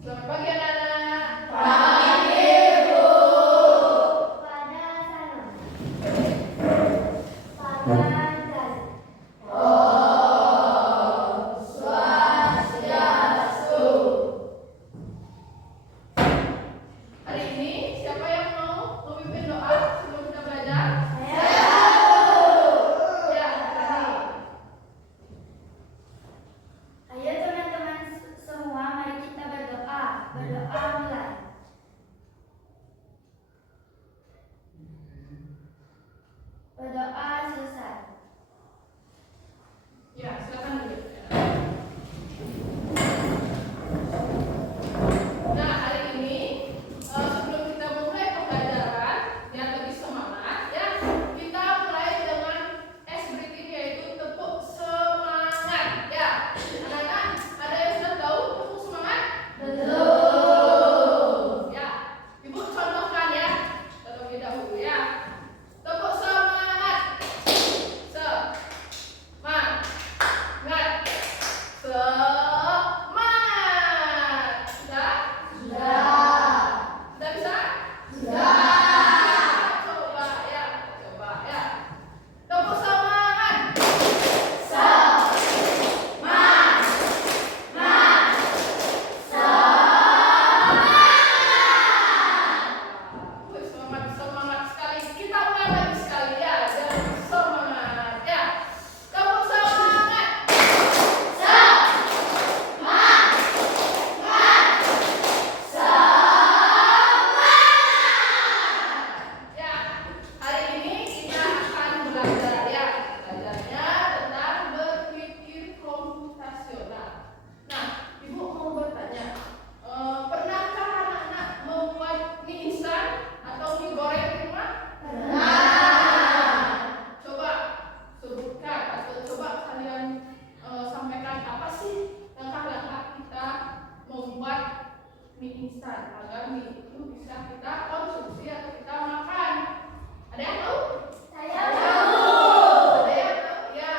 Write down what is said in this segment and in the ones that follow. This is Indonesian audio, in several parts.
Selamat pagi anak-anak. Pagi, Bu. Pada sana. Pada dan. Om Swastiastu. Hari ini siapa yang mau memimpin doa sebelum kita belajar? Ya, Rani. Ayo teman-teman semua, mari kita berdoa. Berdoa mulai. Berdoa selesai. Ya, silakan dulu. Nah, hari ini sebelum kita mulai pembelajaran yang lebih semangat, ya, kita mulai dengan es berikut yaitu tepuk semangat. Ya, anak-anak, ada yang sudah tahu tepuk semangat? Belum. Ya, Ibu contohkan ya terlebih dahulu ya. Tepuk semangat. Semangat. Semangat. Sudah? Sudah. Sudah bisa? Sudah. Coba ya. Tepuk semangat. Semangat. Wih, semangat sekali. Kita ulang lagi sekali ya. Jangan semangat ya. Tepuk semangat. Ya, hari ini kita akan belajar ya. Belajarnya tentang berpikir komputasional. Nah, Ibu mau bertanya, pernahkah anak-anak membuat mie instan atau mie goreng di rumah? Coba sebutkan atau coba kalian sampaikan apa sih langkah-langkah kita membuat mie instan agar mie itu bisa kita konsumsi atau kita makan. Ada yang tahu? Saya Ada yang tahu? Ya.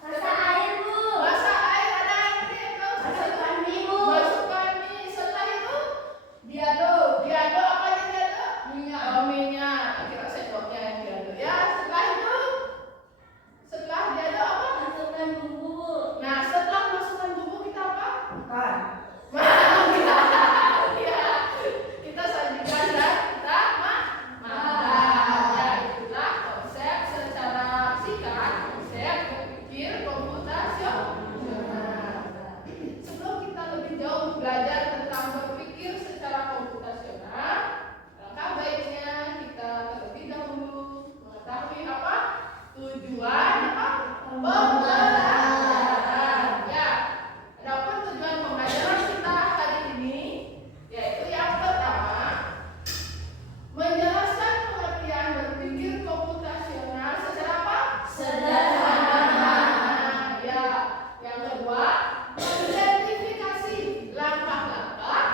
masak air, Bu. Masak air, ada yang tahu? Masukkan mie, Bu. Masukkan mie. Setelah itu diaduk. Diaduk apa yang diaduk? Minyak. Oh, minyak. Kira sendoknya yang diaduk. Ya, setelah itu setelah diaduk apa? Masukkan bumbu, Bu. Nah, setelah masukkan bumbu kita apa? Makan. Ya, kita sajikan dan kita makan. Ya, itulah konsep secara singkat konsep berpikir komputasional. Sebelum kita lebih jauh belajar tentang berpikir secara komputasional, langkah baiknya kita terlebih dahulu mengetahui apa tujuan apa pembelajaran. Ya, adapun tujuan pembelajaran kita hari ini yaitu yang pertama menjelaskan pengertian berpikir komputasional secara apa? Sederhana. Ya, yang kedua mengidentifikasi langkah-langkah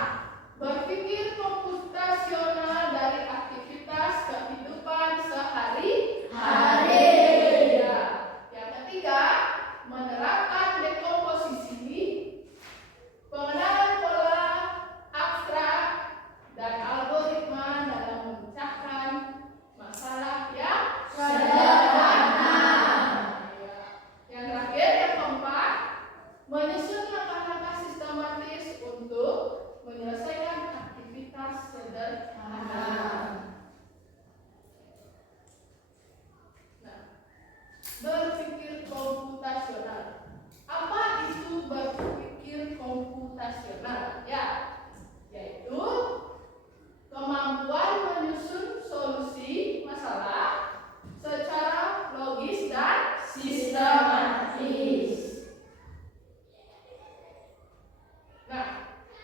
berpikir komputasional dari aktivitas kehidupan sehari-hari. Ya, yang ketiga menerapkan dekomposisi, pengenalan pola abstrak dan algoritma dalam memecahkan masalah yang Sederhana. Ya. Yang terakhir, yang keempat, menyusun langkah-langkah sistematis untuk menyelesaikan aktivitas sederhana. Nah, berpikir komputasional. Apa itu berpikir komputasional? Ya, yaitu kemampuan menyusun solusi masalah secara logis dan sistematis. Nah,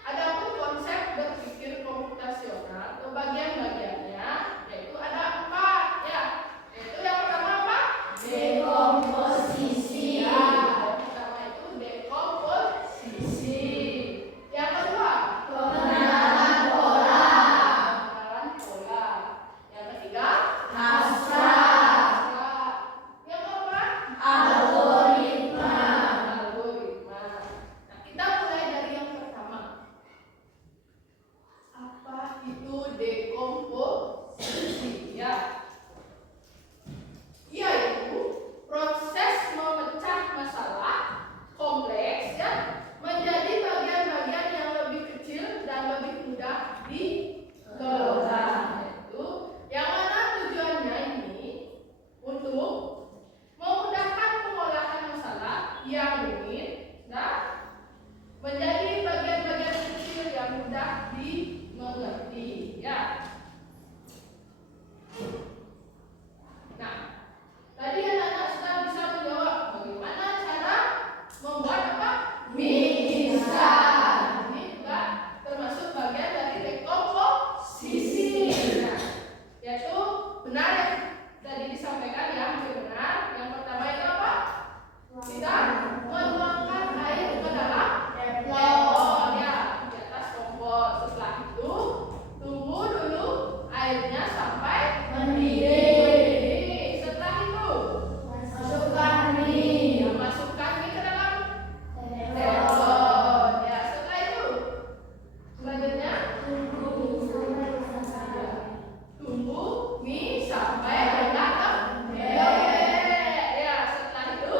adapun konsep berpikir komputasional atau bagian-bagiannya yaitu ada 4 ya. Yaitu yang pertama apa? Dekomposisi. Ya, yang rumit dan menjadi bagian-bagian kecil yang mudah dimengerti. Ya. Nah, tadi anak-anak sudah bisa menjawab bagaimana cara membuat apa? Mie instan. Ini juga termasuk bagian dari rekomposisi. Nah, yaitu benar yang tadi disampaikan ya, benar. Yang pertama itu apa? Kita menuangkan air ke dalam teflon ya, di atas kompor. Setelah itu tunggu dulu airnya sampai mendidih. Setelah itu Masukkan mie. masukkan mie ke dalam teflon ya. Setelah itu selanjutnya tunggu mie sampai banyak ya. Setelah itu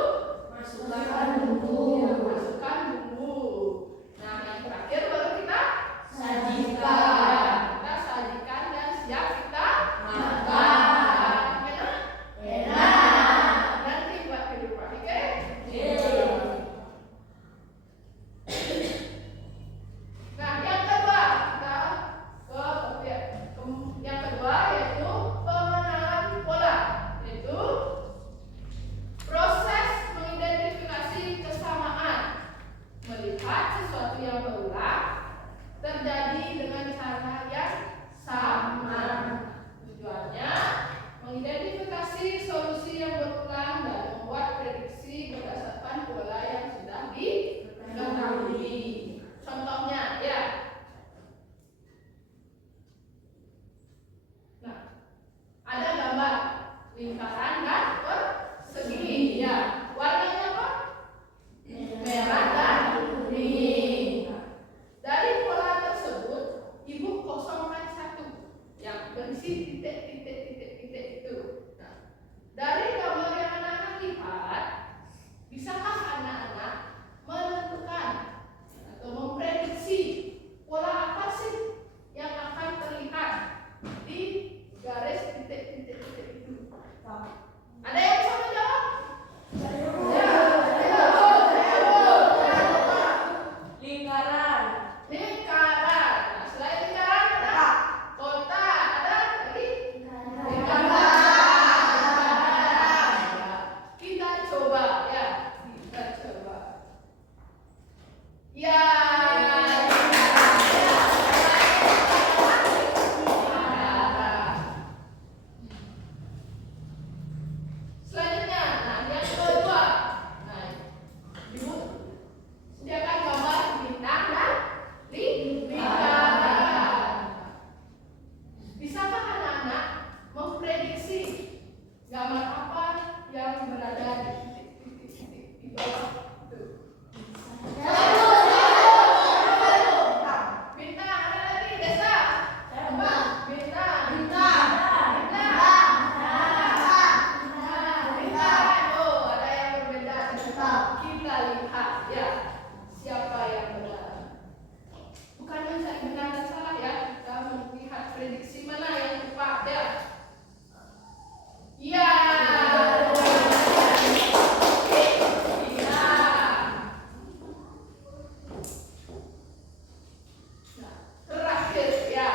Masukkan bumbu. ya, masukkan bumbu. Nah, yang terakhir baru kita Sajikan. kita sajikan dan siap kita Makan. Enak? Enak. Nanti buat di rumah, oke? Nah, yang kedua kita yang kedua yaitu pengenalan pola, yaitu proses mengidentifikasi kesamaan, melihat sesuatu yang berulang terjadi dengan cara yang sama. Tujuannya mengidentifikasi solusi yang berulang dan membuat prediksi berdasarkan pola yang sudah diketahui. Contohnya ya. Nah, ada gambar lingkaran dan persegi ya. Warnanya apa? Merah dan kuning. Nah, dari pola tersebut ibu kosongkan satu yang berisi titik-titik itu. Nah, dari gambar yang anak-anak lihat, bisakah anak-anak menentukan atau memprediksi pola apa sih yang akan terlihat di garis titik-titik itu? Ada yang bisa menjawab? Ya, Lingkaran. lingkaran. Nah, selain lingkaran ada kotak, ada lagi lingkaran. Kita coba ya, kita coba. Ya. Selanjutnya, nah yang kedua, nah ibu sediakan gambar bintang dan lingkaran. Bisakah anak-anak memprediksi gambar apa yang berada di titik-titik di bawah itu? Bintang, ada lagi Desa? Bintang. Oh, ada yang berbeda. Kita lihat ya, siapa yang benar. Bukan mencari benar dan salah ya, kita melihat prediksi mana yang tepat ya. Iya. Iya. Nah, terakhir ya,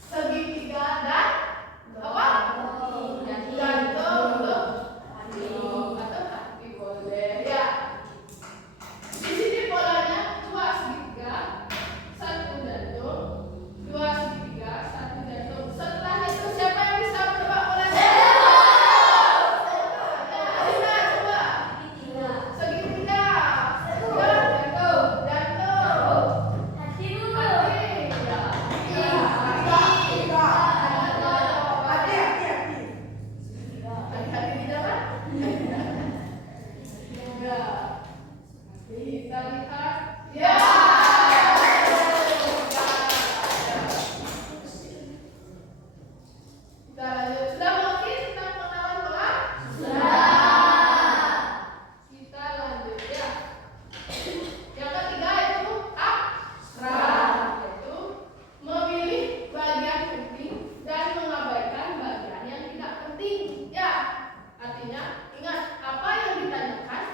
segitiga dan apa? Gantung atau hati boleh ya. Di sini polanya dua segitiga, satu gantung, dua segitiga, satu gantung. Setelah itu siapa yang bisa menebak polanya? Ya, coba. Segitiga, gantung, Hati dulu. hati, ya. Hati-hati di jalan. Ya. Kita lihat. Ya. Kita lanjut. Sudah mengerti tentang pengenalan pola? Kita lanjut ya. Yang ketiga itu abstrak, yaitu memilih bagian penting dan mengabaikan bagian yang tidak penting. Ya, artinya ingat apa yang ditanyakan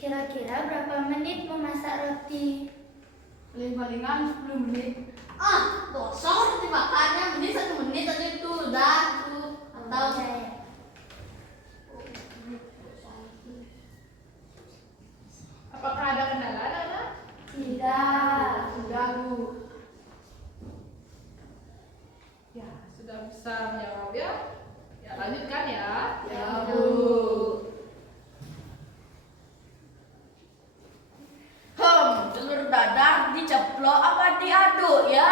Kira-kira berapa menit memasak roti? Paling-palingan 10 menit. Kosong roti bakarnya, mending 1 menit aja itu udah tuh. Atau Apakah ada kendala, Nana? Tidak. Sudah, Bu. Ya, sudah bisa menjawab ya. Ya, lanjutkan ya. Ya, Bu. telur dadar diceplok apa diaduk ya?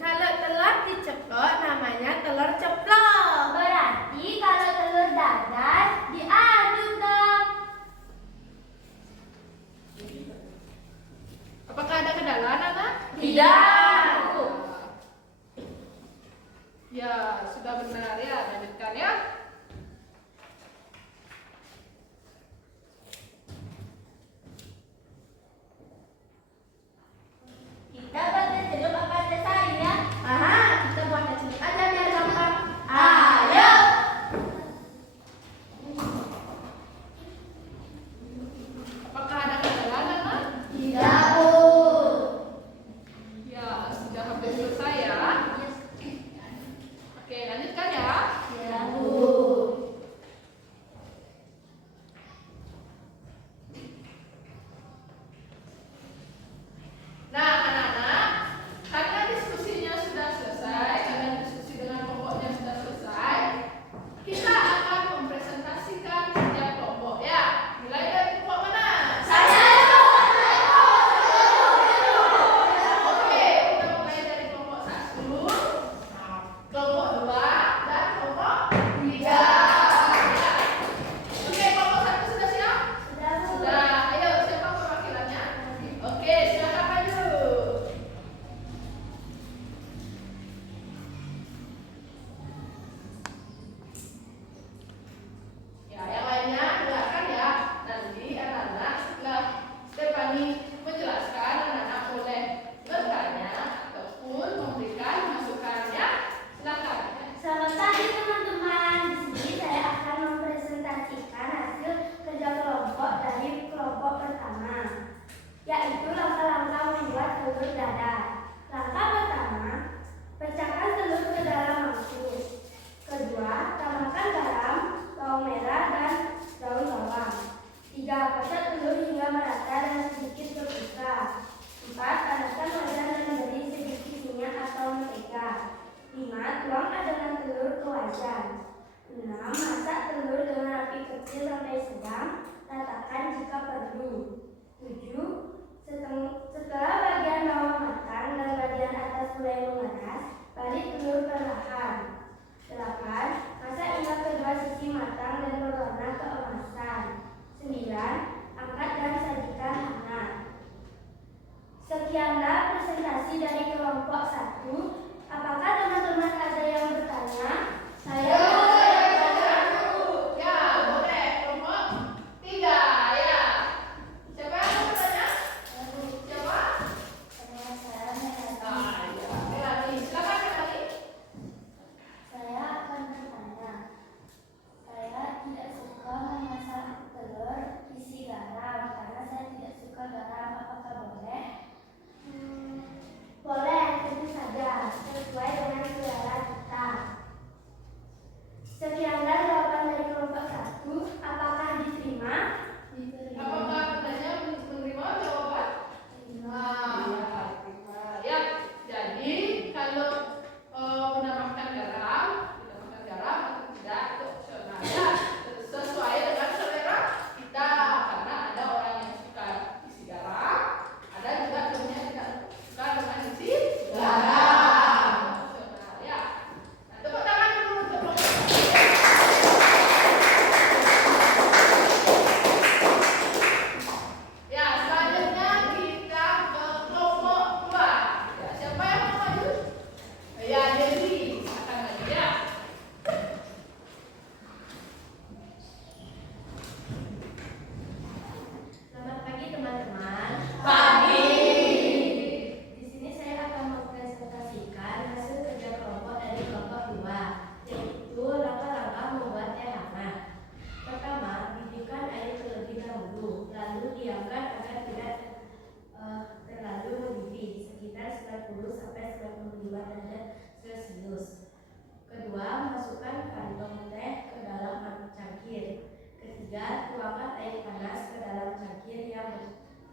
Kalau telur diceplok namanya telur ceplok. Berarti kalau telur dadar diaduk dong. Apakah ada kendala, Nana? Tidak. Ya, sudah benar ya. Lanjutkan ya. Kita buat celup apa ada saring ya? Kita buat celup aja biar gampang. Ayo. Apakah ada kendala, Nana? Tidak, Bu. Ya, sudah hampir selesai ya. Oke, lanjutkan ya. Ya, Bu. Nah, anak-anak, karena diskusinya sudah selesai, karena diskusi dengan kelompoknya sudah selesai, kita akan mempresentasikan setiap kelompok ya. Mulai dari kelompok mana? Oke, kita mulai dari kelompok 1, kelompok 2, dan kelompok 3. Ya. Oke, kelompok 1 sudah siap? Sudah, Bu. Sudah. Ayo, siapa perwakilannya? Oke, silakan maju. Ya, yang lainnya dengarkan ya. Nanti anak-anak setelah Stephanie menjelaskan, anak-anak boleh bertanya ataupun memberikan masukannya. Silakan. Selamat pagi teman-teman. Di sini saya akan mempresentasikan hasil kerja kelompok dari kelompok pertama, yaitu langkah-langkah membuat telur dadar. Langkah pertama, pecahkan telur ke dalam mangkuk. Kedua, tambahkan garam, bawang merah, dan daun bawang. 3, pecah telur hingga merata dan sedikit berbuka. 4, panaskan wajan dan beri sedikit minyak atau mentega. 5, tuang adonan telur ke wajan. 6, masak telur dengan api kecil sampai sedang, ratakan jika perlu. 7, setelah bagian bawah matang dan bagian atas mulai mengeras, balik telur perlahan. 8, masak hingga kedua sisi matang dan berwarna keemasan. 9, angkat dan sajikan hangat. Sekianlah presentasi dari kelompok 1. Apakah teman-teman ada yang bertanya? Saya Ya, boleh. Kelompok 3 ya. Siapa yang mau bertanya? Siapa? saya Ah, ya. Melani. Silakan Melani. akan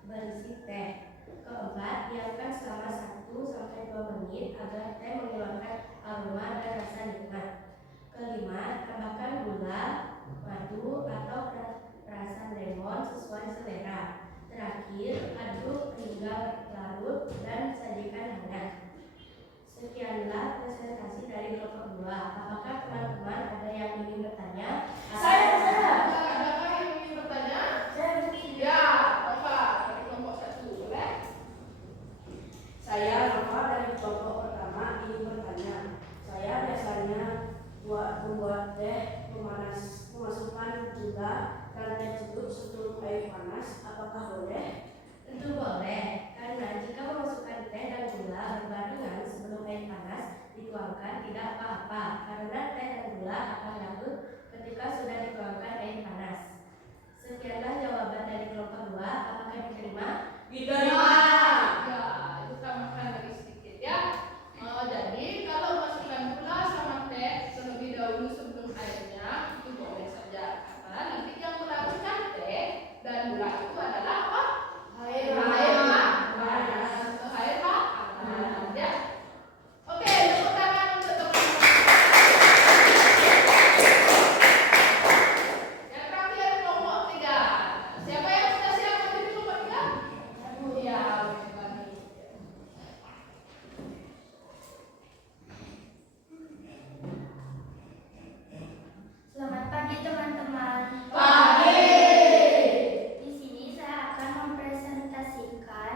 berisi teh. Keempat, diamkan selama 1-2 menit agar teh mengeluarkan aroma dan rasa nikmat. Kelima, tambahkan gula, madu, atau perasan lemon sesuai selera. Terakhir, aduk hingga larut dan sajikan hangat. Sekianlah presentasi dari kelompok 2. Apakah teman-teman ada yang ingin bertanya? Adakah yang ingin bertanya? Ya, Bapak dari kelompok 1 boleh? Saya Rafa dari kelompok pertama ingin bertanya. Saya biasanya membuat teh memasukkan gula dan teh ceduk sebelum air panas. Apakah boleh? Tentu boleh, karena jika memasukkan teh dan gula berbarengan sebelum air panas dituangkan tidak apa-apa, karena teh dan gula akan larut ketika sudah dituangkan air panas. Sekianlah jawaban dari kelompok 2. Apakah diterima? Diterima. Ya, itu tambahkan lagi sedikit ya. Jadi kalau masukkan gula sama teh terlebih dahulu sebelum airnya itu boleh saja. Karena nanti yang melarutkan teh dan gula itu adalah apa? Air hangat ya. Oke, tepuk tangan untuk teman-teman. Yang terakhir kelompok 3. Siapa yang sudah siap untuk kelompok 3? Ya, baik. Selamat pagi teman-teman. Pagi. Di sini saya akan mempresentasikan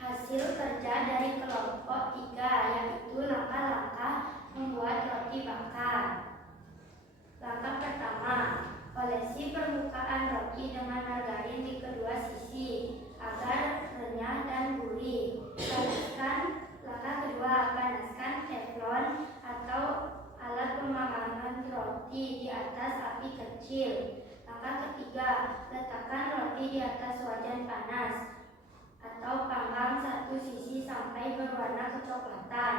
hasil kerja dari kelompok 3, yaitu langkah-langkah membuat roti bakar. Langkah pertama, olesi permukaan roti dengan margarin di kedua sisi agar renyah dan gurih. Langkah kedua, panaskan teflon atau alat pemanggangan roti di atas api kecil. Langkah ketiga, letakkan roti di atas wajan panas atau panggang satu sisi sampai berwarna kecoklatan.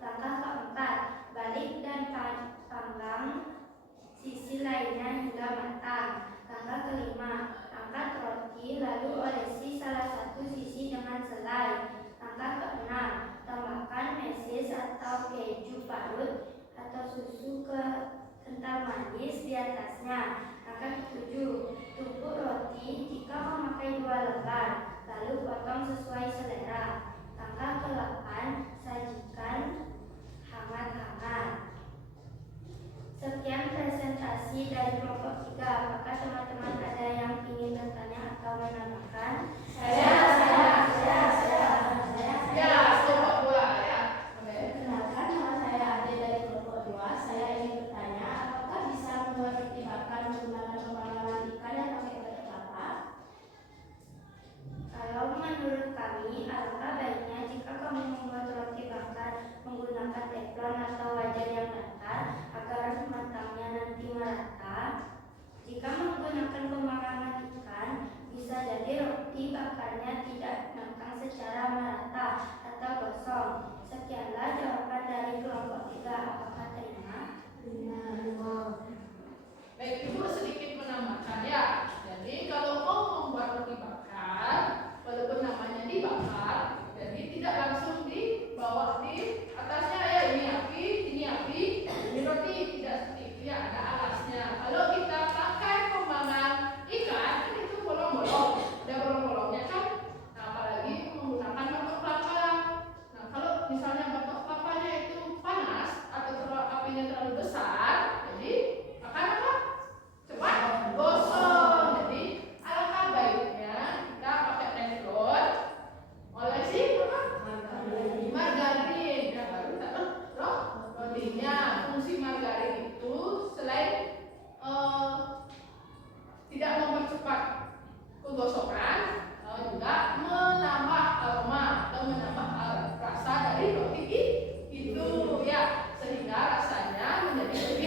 Langkah keempat, balik dan panggang sisi lainnya hingga matang. Langkah kelima, angkat roti lalu olesi salah satu sisi dengan selai. Langkah keenam, tambahkan meses atau keju parut atau susu kental manis di atasnya. Langkah ketujuh, tumpuk roti jika memakai 2 lembar, lalu potong sesuai selera. Langkah ke-8, sajikan hangat-hangat. Sekian presentasi dari kelompok 3. Apakah teman-teman ada yang ingin bertanya atau menambahkan? Ya, kelompok 2 ya. Boleh. Perkenalkan, nama saya Ade dari kelompok 2. Saya ingin bertanya, apakah bisa membuat roti bakar menggunakan pemanggangan ikan yang pakai batok kelapa? Kalau menurut kami, alangkah baiknya jika kamu membuat roti bakar menggunakan teflon atau wajan yang datar agar matangnya nanti merata. Jika menggunakan pemanggangan ikan, bisa jadi roti bakarnya tidak matang secara merata atau gosong. Sekianlah jawaban dari kelompok 3. Apakah terima? Baik, Ibu sedikit menambahkan ya. Jadi kalau mau membuat roti bakar, walaupun namanya dibakar, jadi tidak langsung dibawa di atasnya ya, ini api, ini roti, tidak seperti itu ya, ada alasnya. Kalau kita pakai pemanggangan ikan, kan itu bolong-bolong, ada bolong-bolongnya kan. Nah, apalagi menggunakan batok kelapa. Nah, kalau misalnya batok kelapanya itu panas atau apinya terlalu besar, jadi akan apa? Cepat gosong. Jadi alangkah baiknya kita pakai teflon, olesi apa? Margarin. Ya, baru taruh rotinya. Fungsi margarin itu selain tidak mempercepat kegosongan, juga menambah aroma atau menambah rasa dari roti itu ya, sehingga rasanya menjadi lebih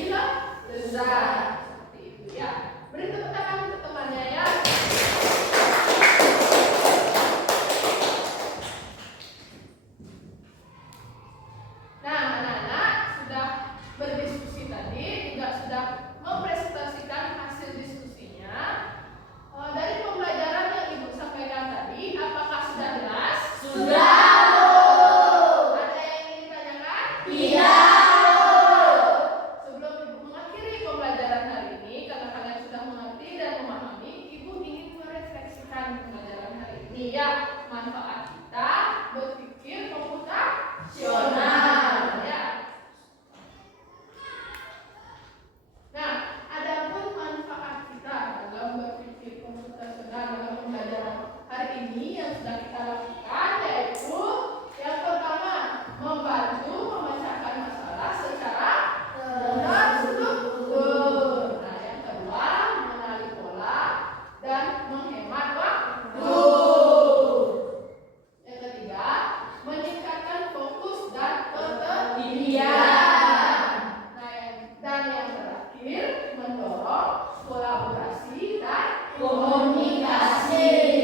mendorong kolaborasi dan Komunikasi.